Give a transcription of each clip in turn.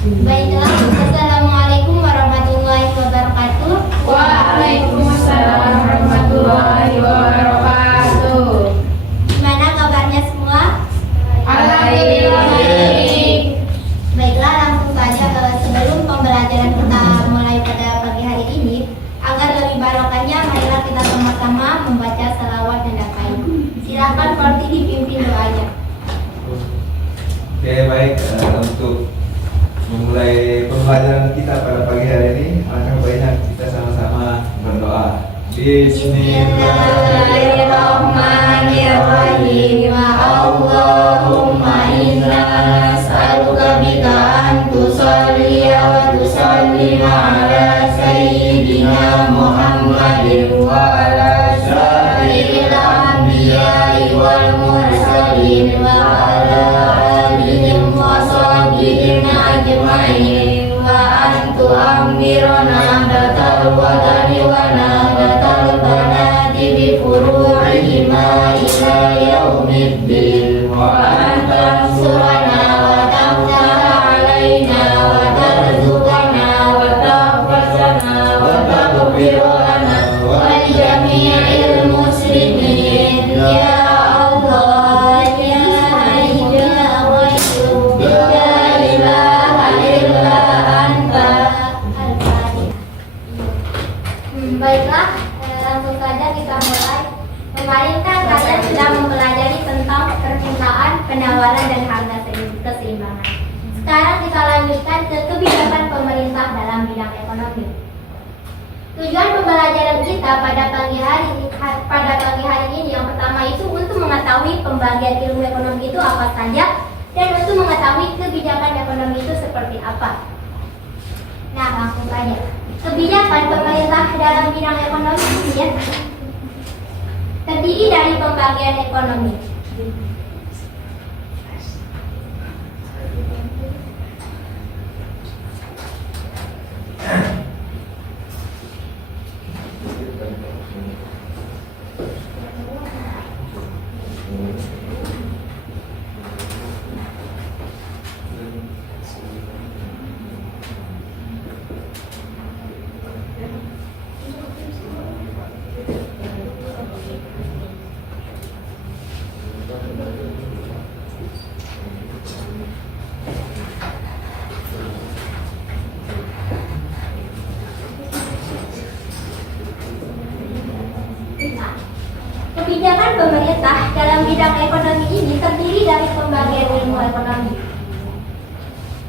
Baiklah, Assalamualaikum warahmatullahi wabarakatuh. Waalaikumsalam warahmatullahi wabarakatuh. Gimana kabarnya semua? Alhamdulillah baik. Baiklah, langsung saja sebelum pembelajaran kita mulai pada pagi hari ini, agar lebih barokahnya, marilah kita sama-sama membaca salawat dan doa. Silakan Farti dipimpin doanya. Oke, baik, untuk memulai pembelajaran kita pada pagi hari ini, alangkah baiknya kita sama-sama berdoa. Bismillahirrahmanirrahim. Allahumma inna nas'aluka bika an tusalliya wa tusallima ala sayyidina Muhammadin wa ala syaril anbiya'i wal mursalin wa ala alihim wa sahbihim ajma'in wa antu amirona datal wadani wa nadatal banati bi furu'ihima ila yaumiddin wa antam surana wa tamtara alaina wa tarzuqana wa tahfazana wa taghfirana wa jami'il muslimin ya Allah ya Hayyu ya Qayyum la ilaha illa anta. Baiklah, langsung saja kita mulai. Kemarin kan kalian sudah mempelajari tentang permintaan, penawaran, dan harga keseimbangan. Sekarang kita lanjutkan ke kebijakan pemerintah dalam bidang ekonomi. Tujuan pembelajaran kita pada pagi hari ini yang pertama itu untuk mengetahui pembagian ilmu ekonomi itu apa saja dan untuk mengetahui kebijakan ekonomi itu seperti apa. Nah, langsung saja. Kebijakan pemerintah dalam bidang ekonomi ya, terdiri dari pembagian ekonomi. Kebijakan pemerintah dalam bidang ekonomi ini terdiri dari pembagian ilmu ekonomi.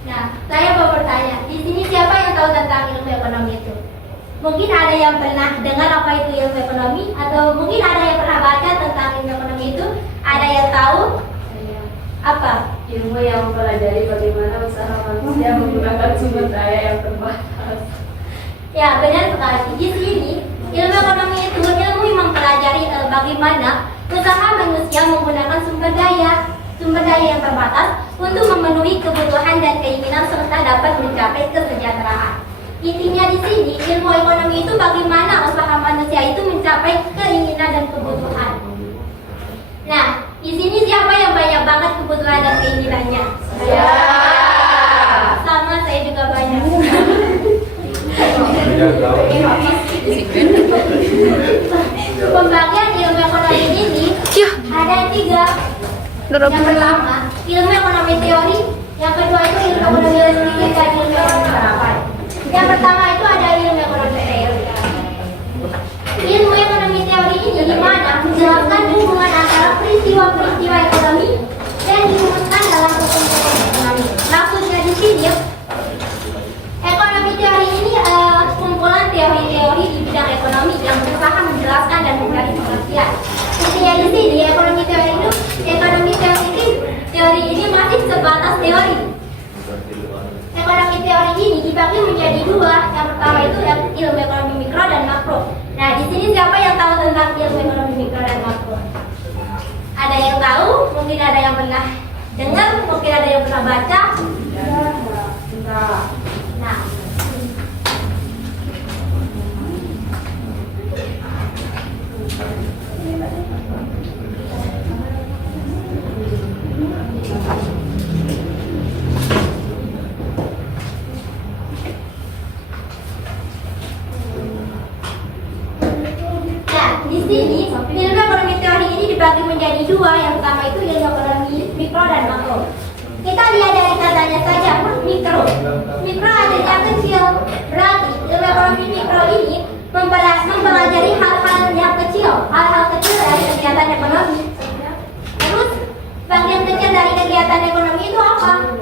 Nah, saya mau bertanya, di sini siapa yang tahu tentang ilmu ekonomi itu? Mungkin ada yang pernah dengar apa itu ilmu ekonomi, atau mungkin ada yang pernah baca tentang ilmu ekonomi itu. Ada yang tahu? Apa? Ilmu yang mempelajari bagaimana usaha manusia menggunakan sumber daya yang terbatas. Ya, benar sekali. Di sini ilmu ekonomi itu ilmu yang mempelajari bagaimana usaha manusia menggunakan sumber daya yang terbatas untuk memenuhi kebutuhan dan keinginan serta dapat mencapai kesejahteraan. Intinya di sini ilmu ekonomi itu bagaimana usaha manusia itu mencapai keinginan dan kebutuhan. Nah, di sini siapa yang banyak banget kebutuhan dan keinginannya? Ya. Sama, saya juga banyak. Pembagian ilmu ekonomi ini ada tiga. Yang pertama, ilmu ekonomi teori. Yang kedua itu ilmu ekonomi realistik dan ilmu ekonomi harapan. Yang pertama itu ada ilmu ekonomi teori. Ilmu ekonomi teori ini di mana menjelaskan hubungan antara peristiwa-peristiwa ekonomi dan dirumuskan dalam hukum ekonomi. Maksudnya di sini, ekonomi teori ini kumpulan teori-teori di bidang ekonomi yang berusaha menjelaskan dan mencari pengertian. Intinya di sini ekonomi teori ini masih sebatas teori. Ekonomi teori ini dibagi menjadi dua. Yang pertama itu ilmu ekonomi mikro dan makro. Nah, di sini siapa yang tahu tentang ilmu ekonomi mikro dan makro? Ada yang tahu? Mungkin ada yang pernah dengar, mungkin ada yang pernah baca. Nah, kedua, yang pertama itu ilmu ekonomi mikro dan makro. Kita lihat dari katanya saja, mikro. Mikro artinya kecil. Berarti ilmu ekonomi mikro ini mempelajari hal-hal yang kecil, hal-hal kecil dari kegiatan ekonomi. Terus bagian kecil dari kegiatan ekonomi itu apa?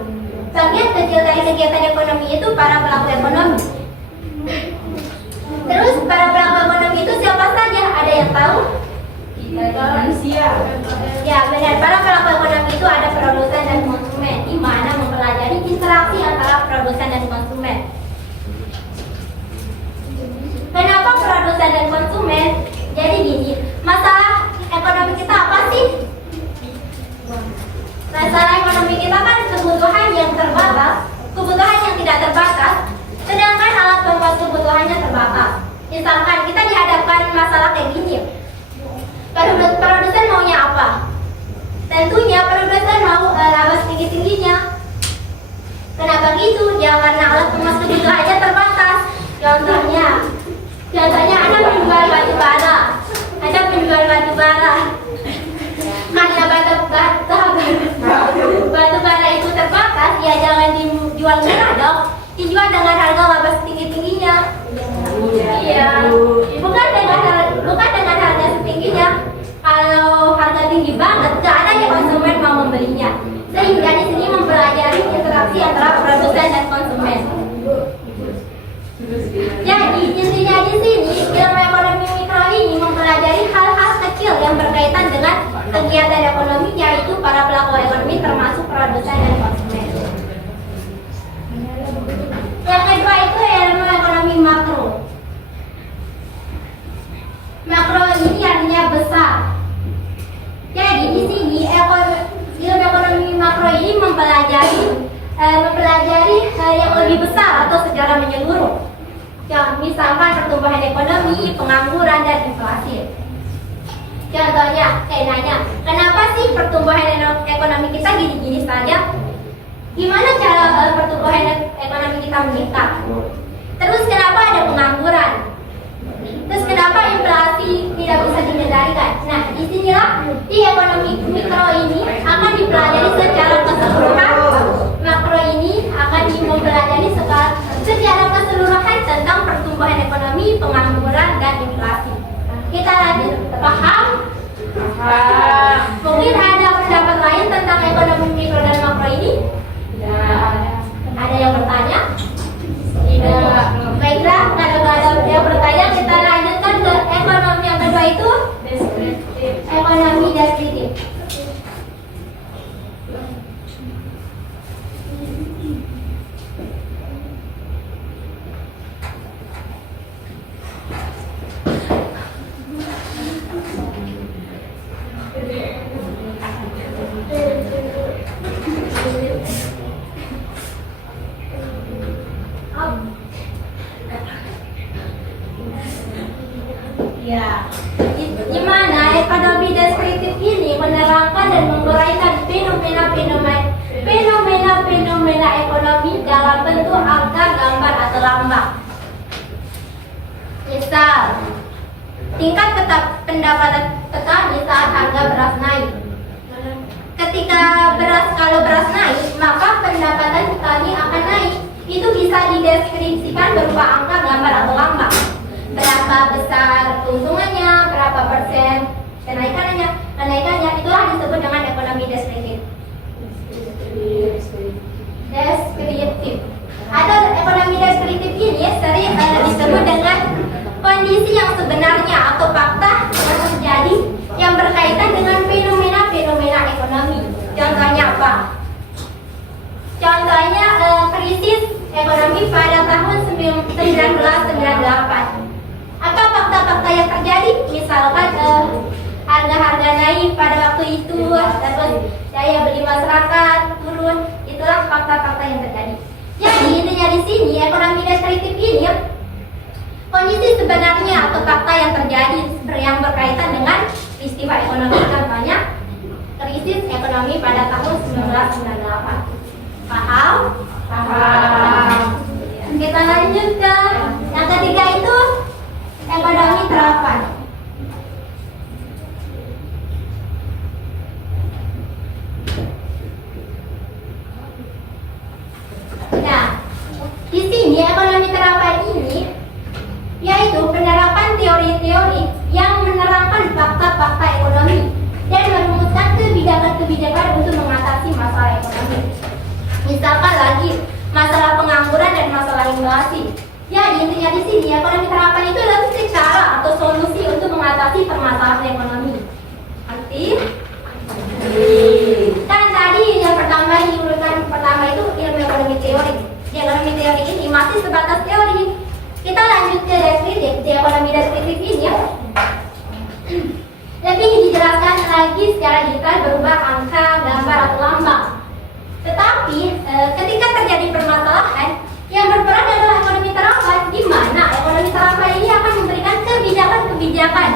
Bagian kecil dari kegiatan ekonomi itu para pelaku ekonomi. Terus para pelaku ekonomi itu siapa saja? Ada yang tahu? Manusia. Ya benar, para pelaku ekonomi itu ada produsen dan konsumen, di mana mempelajari interaksi antara produsen dan konsumen. Kenapa produsen dan konsumen? Jadi gini, masalah ekonomi kita apa sih? Masalah ekonomi kita kan kebutuhan yang terbatas, kebutuhan yang tidak terbatas, sedangkan alat pemenuh kebutuhannya terbatas. Misalkan kita dihadapkan masalah kayak gini, produsen maunya apa? Tentunya produsen mau laba setinggi-tingginya. Kenapa gitu? Ya karena alat pemenuh kebutuhannya terbatas. Contohnya Anda menjual batu bara. Karena batu bara itu terbatas, ya jangan dijual murah dong. Dijual dengan harga laba setinggi-tingginya. Iya. Bukan dengan harga setingginya. Kalau harga tinggi banget, gak ada yang konsumen mau membelinya. Sehingga di sini mempelajari interaksi antara produsen dan konsumen. Jadi intinya di sini ilmu ekonomi mikro ini mempelajari hal-hal kecil yang berkaitan dengan kegiatan ekonomi, yaitu para pelaku ekonomi termasuk produsen dan konsumen. Yang kedua itu ilmu ekonomi makro. Makro ini artinya besar. Jadi di sini ilmu ekonomi makro ini mempelajari yang lebih besar atau secara menyeluruh. Ya, misalkan pertumbuhan ekonomi, pengangguran, dan inflasi. Contohnya, nanya, kenapa sih pertumbuhan ekonomi kita gini-gini saja? Gimana cara pertumbuhan ekonomi kita meningkat? Terus kenapa ada pengangguran? Terus kenapa inflasi tidak bisa dikendalikan? Nah, disinilah di ekonomi mikro ini akan dipelajari secara keseluruhan. Makro ini akan mempelajari secara keseluruhan tentang pertumbuhan ekonomi, pengangguran, dan inflasi. Kita lanjut, paham? Mungkin ada pendapat lain tentang ekonomi mikro dan makro ini? Ada yang bertanya? Tidak. Baiklah, kalau ada yang bertanya, kita lanjutkan ke ekonomi yang kedua itu ekonomi deskriptif. Ya, gimana ekonomi deskriptif ini menerangkan dan menguraikan fenomena ekonomi dalam bentuk angka, gambar, atau lambang. Misal, tingkat pendapatan petani saat harga beras naik. Kalau beras naik, maka pendapatan petani akan naik. Itu bisa dideskripsikan berupa angka, gambar, atau lambang. Berapa besar keuntungannya, berapa persen kenaikannya, itulah disebut dengan ekonomi deskriptif. Atau ekonomi deskriptif ini sering disebut dengan kondisi yang sebenarnya atau fakta yang terjadi yang berkaitan dengan fenomena ekonomi. Contohnya apa? Contohnya krisis ekonomi pada tahun 1998. Apa fakta-fakta yang terjadi? Misalkan harga-harga naik pada waktu itu, terus daya beli masyarakat turun. Itulah fakta-fakta yang terjadi. Jadi intinya di sini ekonomi deskriptif ini kondisi sebenarnya atau fakta yang terjadi yang berkaitan dengan peristiwa ekonomi. Contohnya krisis ekonomi pada tahun 1998. Paham? Paham. Kita lanjut ke yang ketiga itu ekonomi terapan. fakta-fakta ekonomi dan merumuskan kebijakan-kebijakan untuk mengatasi masalah ekonomi. Misalkan lagi masalah pengangguran dan masalah inflasi. Jadi intinya di sini ekonomi terapan itu adalah cara atau solusi untuk mengatasi permasalahan ekonomi. Nanti kan tadi yang pertama di urutan pertama itu ilmu ekonomi teori. Di ekonomi teori ini masih sebatas teori. Kita lanjut ke deskriptif. Di ekonomi deskriptif ini ya, lebih dijelaskan lagi secara detail berupa angka, gambar atau lambang. Tetapi ketika terjadi permasalahan, yang berperan adalah ekonomi terapan, di mana ekonomi terapan ini akan memberikan kebijakan-kebijakan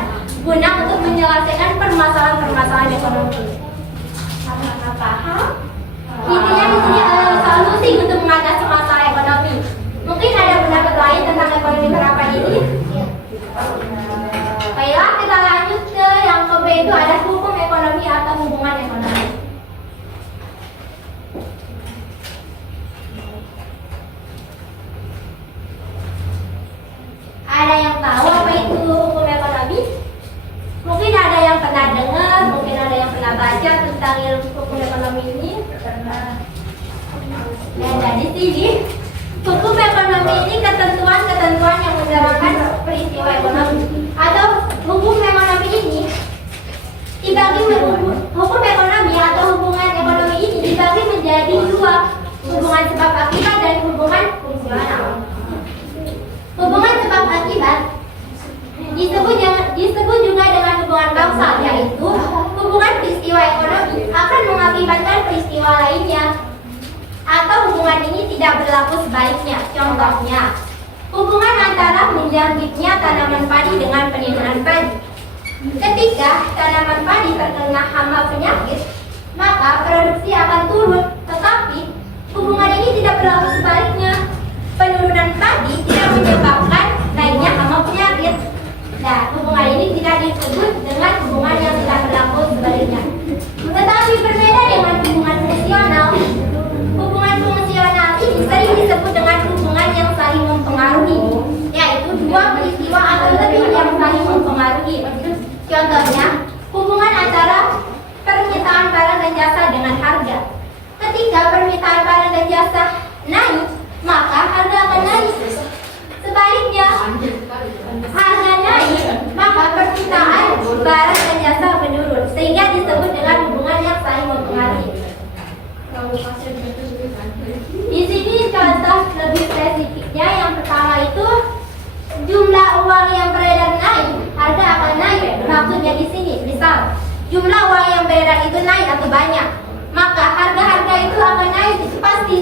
guna untuk menyelesaikan permasalahan-permasalahan ekonomi. Apakah paham? Intinya di sini solusi untuk mengatasi masalah ekonomi. Mungkin ada pendapat lain tentang ekonomi terapan ini? Baiklah, kita lanjut ke yang ke B, itu ada hukum ekonomi atau hubungan ekonomi. Ada yang tahu apa itu hukum ekonomi? Mungkin ada yang pernah dengar, mungkin ada yang pernah baca tentang ilmu hukum ekonomi ini. Dan dari sini, hukum ekonomi ini ketentuan-ketentuan yang menerangkan peristiwa ekonomi. Atau hukum ekonomi ini dibagi hukum ekonomi atau hubungan ekonomi ini dibagi menjadi dua, hubungan sebab akibat dan hubungan fungsional. Hubungan sebab akibat disebut juga dengan hubungan kausal, yaitu hubungan peristiwa ekonomi akan mengakibatkan peristiwa lainnya, atau hubungan ini tidak berlaku sebaliknya. Contohnya, hubungan antara menjangkitnya tanaman padi dengan peniruan padi. Ketika tanaman padi terkena hama penyakit, maka produksi akan turun. Tetapi hubungan ini tidak berlaku sebaliknya. Penurunan padi tidak menyebabkan naiknya hama penyakit. Nah, hubungan ini tidak disebut dengan hubungan yang tidak berlaku sebaliknya. Tetapi berbeda dengan hubungan fungsional. Hubungan fungsional ini sering disebut dengan hubungan yang saling mempengaruhi, yaitu dua peristiwa atau lebih yang saling mempengaruhi. Contohnya, hubungan antara permintaan barang dan jasa dengan harga. Ketika permintaan barang dan jasa naik, maka harga akan naik. Sebaliknya, harga naik, maka permintaan barang dan jasa menurun, sehingga disebut dengan hubungan yang saling mempengaruhi. Di sini contoh lebih spesifiknya, yang pertama itu jumlah uang yang beredar naik, harga akan naik. Maksudnya di sini, misal jumlah uang yang beredar itu naik atau banyak, maka harga-harga itu akan naik, itu pasti.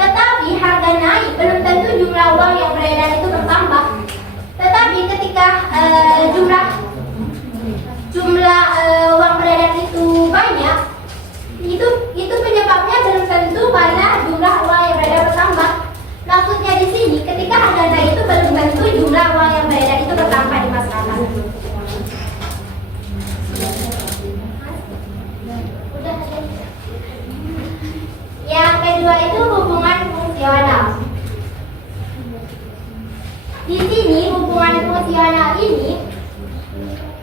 Tetapi harga naik belum tentu jumlah uang yang beredar itu bertambah. Tetapi ketika jumlah uang beredar itu banyak, itu penyebabnya belum tentu karena jumlah uang yang beredar bertambah. Maksudnya di sini, ketika harga naik itu belum tentu jumlah uang yang beredar itu bertambah di masyarakat. Yang kedua itu hubungan fungsional. Di sini hubungan fungsional ini,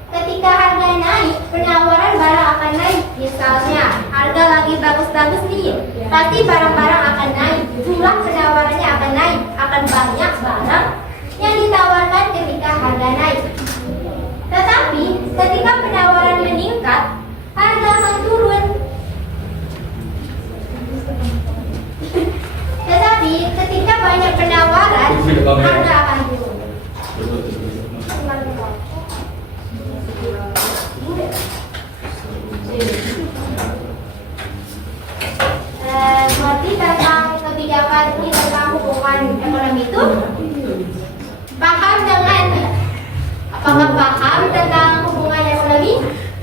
ketika harga naik, penawaran barang akan naik. Misalnya, harga lagi bagus-bagus nih, pasti barang-barang akan naik. Jumlah penawarannya akan naik, akan banyak barang yang ditawarkan ketika harga naik. Tetapi, ketika penawaran meningkat, harga akan turun. Tetapi ketika banyak penawaran, harga akan turun. Berarti tentang kebijakan ini, tentang hubungan ekonomi itu paham dengan, apakah paham tentang hubungan ekonomi?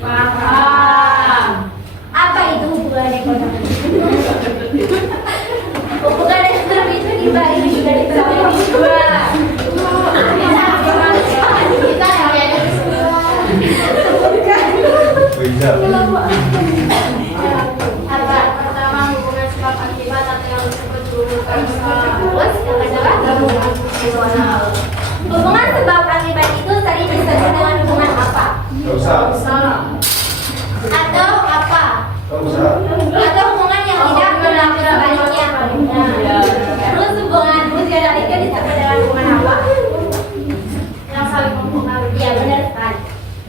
Paham. Apa itu hubungan ekonomi? Hubungan ekonomi itu dibagi juga dibagi dua. Apa? Pertama hubungan sebab akibat atau yang disebut hubungan kausal. Yang kedua hubungan fungsional. Hubungan sebab akibat itu sering disebut dengan hubungan apa? Nggak usah. Atau apa? Nggak usah. Atau hubungan yang tidak berlaku sebaliknya. Terus hubungan sebaliknya disebut dengan hubungan apa? Yang saling mempengaruhi. Iya benar sekali.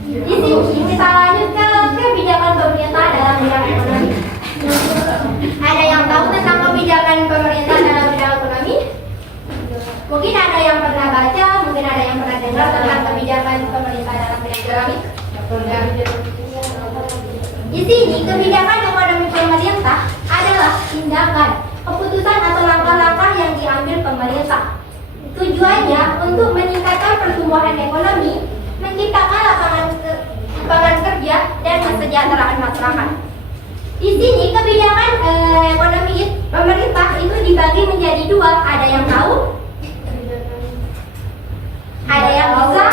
Di sini kita lanjut ke kebijakan pemerintah dalam bidang ekonomi. Ada yang tahu tentang kebijakan pemerintah dalam bidang ekonomi? Mungkin ada yang pernah baca, mungkin ada yang pernah dengar tentang kebijakan pemerintah dalam bidang ekonomi. Di sini kebijakan ekonomi pemerintah adalah tindakan, keputusan atau langkah-langkah yang diambil pemerintah. Tujuannya untuk meningkatkan pertumbuhan ekonomi, menciptakan lapangan kerja dan kesejahteraan masyarakat. Di sini kebijakan ekonomi pemerintah itu dibagi menjadi dua. Ada yang tahu? Ada yang bisa?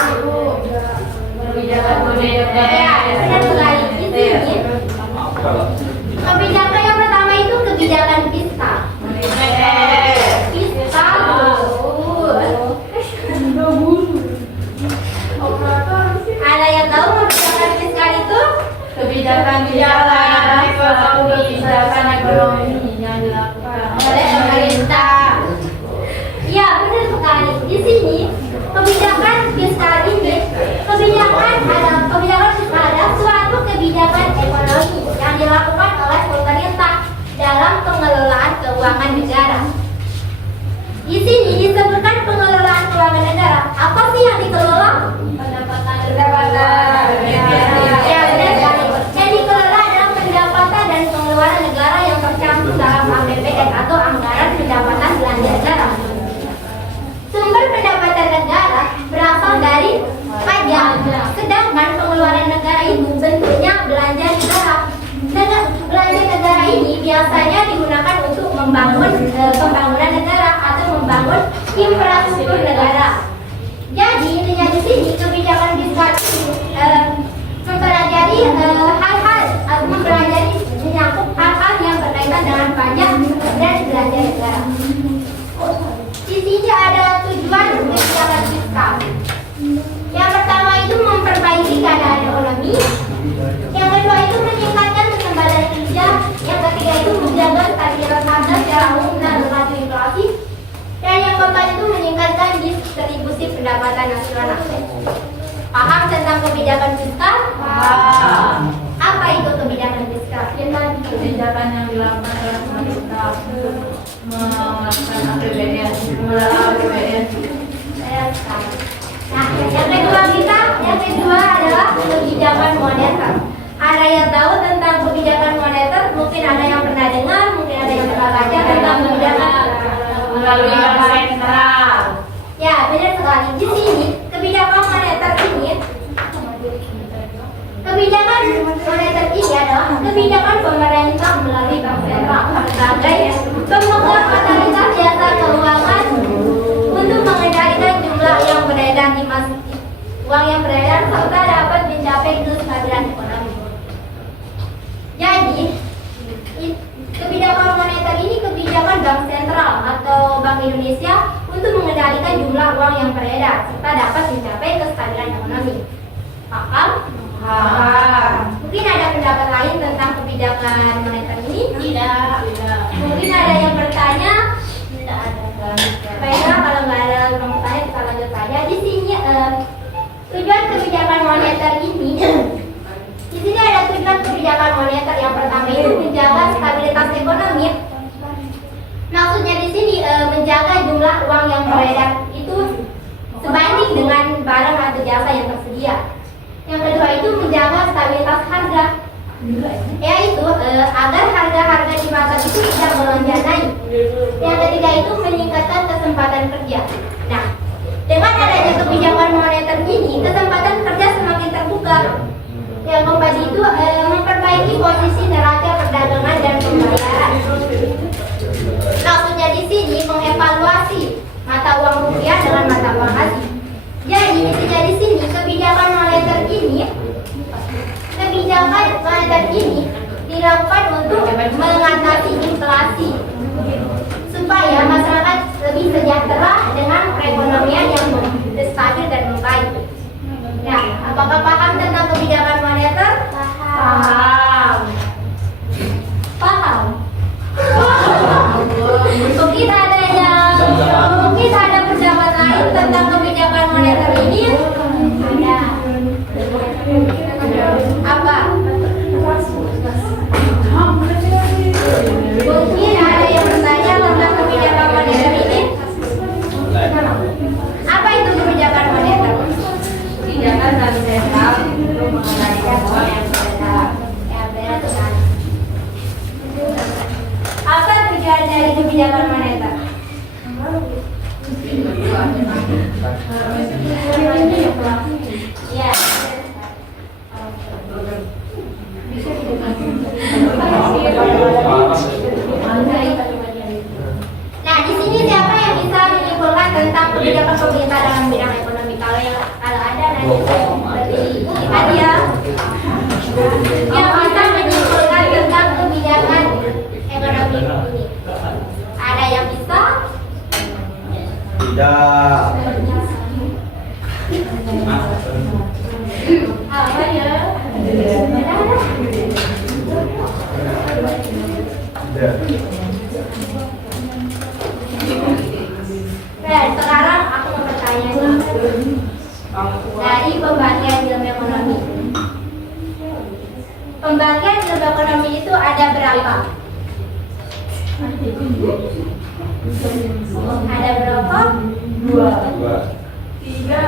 Kebijakan moneter. Ya, benar sekali. Di sini kebijakan yang pertama itu kebijakan fiskal. Fiskal. Ada yang tahu kebijakan fiskal itu? Kebijakan ekonomi yang dilakukan Oleh pemerintah. Iya, benar sekali. Di sini kebijakan fiskal ini, kebijakan fiskal adalah suatu kebijakan ekonomi yang dilakukan oleh pemerintah dalam pengelolaan keuangan negara. Di sini disebutkan pengelolaan keuangan negara. Apa sih yang dikelola? pendapatan. Ya, benar sekali. Yang dikelola adalah pendapatan dan pengeluaran negara yang tercantum dalam APBN atau anggaran pendapatan belanja negara. Sumber pendapatan negara berasal dari pajak, sedangkan pengeluaran negara itu bentuknya belanja negara. Belanja negara ini biasanya digunakan untuk membangun pembangunan negara atau membangun infrastruktur negara. Jadi intinya di sini kebijakan fiskal ini mempelajari menyangkut hal-hal yang berkaitan dengan pajak dan belanja negara. Di sini ada tujuan kebijakan fiskal. Yang pertama itu memperbaiki keadaan ekonomi. Yang kedua itu meningkatkan ketebalan kerja. Yang ketiga itu menjaga stabilitas harga secara umum dan melaju inflasi. Dan yang keempat itu meningkatkan distribusi pendapatan nasional. Paham tentang kebijakan fiskal? Apa itu kebijakan fiskal? Kebijakan yang dilakukan oleh pemerintah melakukan APBN, mengelola APBN. Nah, yang kedua adalah kebijakan moneter. Ada yang tahu tentang kebijakan moneter? Mungkin ada yang pernah dengar, mungkin ada yang pernah baca tentang kebijakan Melalui bank sentral. Ya, benar sekali. Di sini kebijakan moneter ini adalah kebijakan pemerintah melalui bank sentral sebagai pemegang otoritas jasa keuangan untuk mengendalikan jumlah yang beredar di uang yang beredar serta dapat mencapai kestabilan ekonomi. Jadi kebijakan moneter ini kebijakan bank sentral atau Bank Indonesia untuk mengendalikan jumlah uang yang beredar serta dapat mencapai kestabilan ekonomi. Paham? Mungkin ada pendapat lain tentang kebijakan moneter ini? Tidak. Mungkin ada yang bertanya? Tidak ada. Baiklah, kalau nggak ada yang bertanya kita lanjut saja. Di sini tujuan kebijakan moneter ini. Di sini ada tujuan kebijakan moneter. Yang pertama itu menjaga stabilitas ekonomi. Maksudnya di sini menjaga jumlah uang yang beredar itu sebanding dengan barang atau jasa yang tersedia. Yang kedua itu menjaga stabilitas harga, yaitu agar harga-harga di pasar itu tidak melonjak naik. Yang ketiga itu meningkatkan kesempatan kerja. Nah, dengan adanya kebijakan moneter ini, kesempatan kerja semakin terbuka. Yang keempat itu memperbaiki posisi neraca perdagangan dan pembayaran. Maksudnya di sini mengevaluasi mata uang rupiah dengan mata uang asing. Jadi intinya di sini kebijakan moneter ini dilakukan untuk mengatasi inflasi supaya masyarakat lebih sejahtera dengan perekonomian yang stabil dan membaik. Nah, apa Apakah paham tentang kebijakan moneter? Paham. Paham. Mungkin ada pendapat lain tentang kebijakan moneter ini? Ada. Apa? Mungkin ada yang bertanya tentang kebijakan moneter ini? Apa itu kebijakan moneter? Kebijakan bank sentral untuk mengendalikan uang yang beredar. Ya, benar sekali. Apa tujuan dari kebijakan moneter? Ya. Nah, di sini siapa yang bisa menyimpulkan tentang kebijakan pemerintah dalam bidang ekonomi? Kalau ada nanti berarti hadiah. Yang bisa menyimpulkan tentang kebijakan ekonomi ini. Ada yang bisa? Tidak. Apa ya? Tidak. Dan sekarang aku mau bertanya nih. Dari pembagian ilmu ekonomi. Pembagian ilmu ekonomi itu ada berapa? Ada berapa? Dua. Dua. Tiga.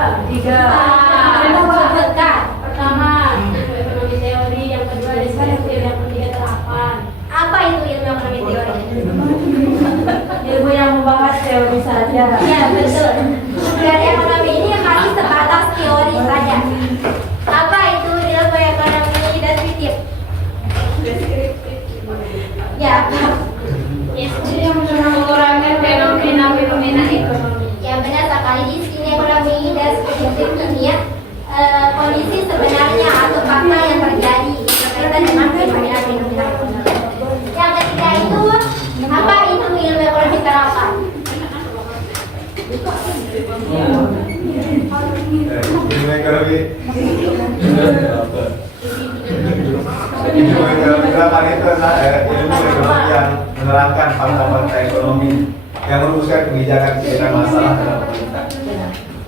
Sebutkan. Pertama, ilmu ekonomi teori. Yang kedua, deskriptif. Yang ketiga, terapan. Apa itu ilmu ekonomi teori? Ilmu yang membahas teori saja. Ya, betul. Dan ekonomi ini masih sebatas teori saja. Apa itu ilmu ekonomi deskriptif? Ya, Mengurangi fenomena ekonomi. ya benar sekali. Di sini ekonomi deskriptif ini ya kondisi sebenarnya atau fakta yang terjadi berkaitan dengan fenomena-fenomena ekonomi. Yang ketiga itu apa itu ilmu ekonomi terapan? Ilmu ekonomi. Ilmu ekonomi terapan itu adalah ilmu ekonomi yang menerangkan fakta-fakta ekonomi yang merumuskan kebijakan masalah dalam pemerintah.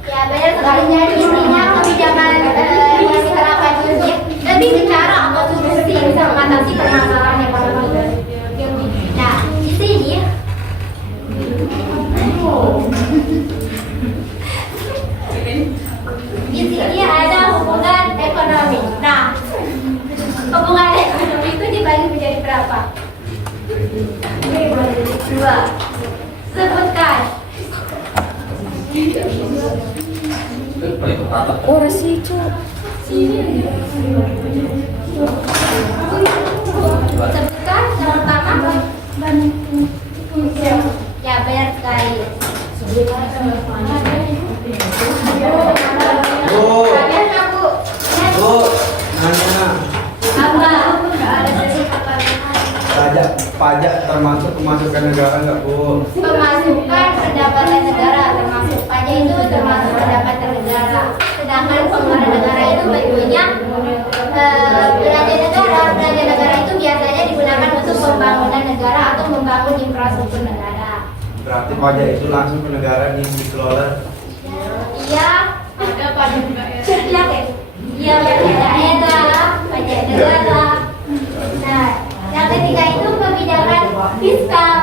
Ya benar sekali. Jadi intinya kebijakan ekonomi terapan ini lebih bicara atau solusi yang bisa mengatasi permasalahan ekonomi. Nah, di sini ada hubungan ekonomi. Nah, hubungan ekonomi itu dibagi menjadi berapa? Dua. Sebutkan. Sebutkan yang pertama. Ya benar sekali. Bu, Kalian aku Bu, nanya apa? pajak termasuk pemasukan negara nggak Bu? Pemasukan pendapatan negara termasuk pajak itu termasuk pendapatan negara. Sedangkan pengeluaran negara itu bentuknya belanja negara. Belanja negara itu biasanya digunakan untuk pembangunan negara atau membangun infrastruktur negara. Berarti pajak itu langsung ke negara dikelola. Iya. Ada pajak daerah. Iya, iya pajak daerah, pajak negara. Nah, yang ketiga itu kebijakan fiskal.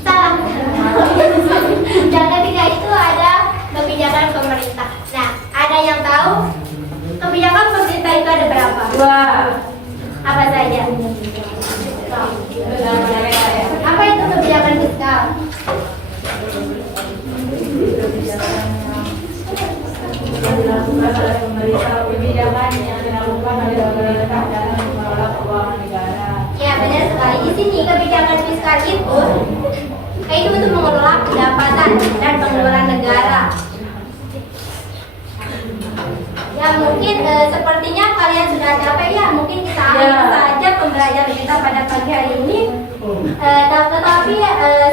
Salah. Yang ketiga itu ada kebijakan pemerintah. Nah, ada yang tahu kebijakan pemerintah itu ada berapa? Dua. Apa saja? Apa itu kebijakan fiskal? Dilakukan oleh pemerintah kebijakan yang dilakukan oleh pemerintah dalam mengelola keuangan negara. Ya benar sekali. Di sini kebijakan fiskal itu untuk mengelola pendapatan dan pengeluaran negara. Ya mungkin sepertinya kalian sudah capek ya. Mungkin kita akhiri saja pembelajaran kita pada pagi hari ini. Tetapi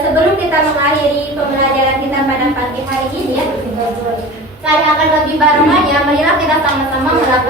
sebelum kita mengakhiri pembelajaran kita pada pagi hari ini ya, saya akan lebih barongannya, marilah kita sama-sama melakukan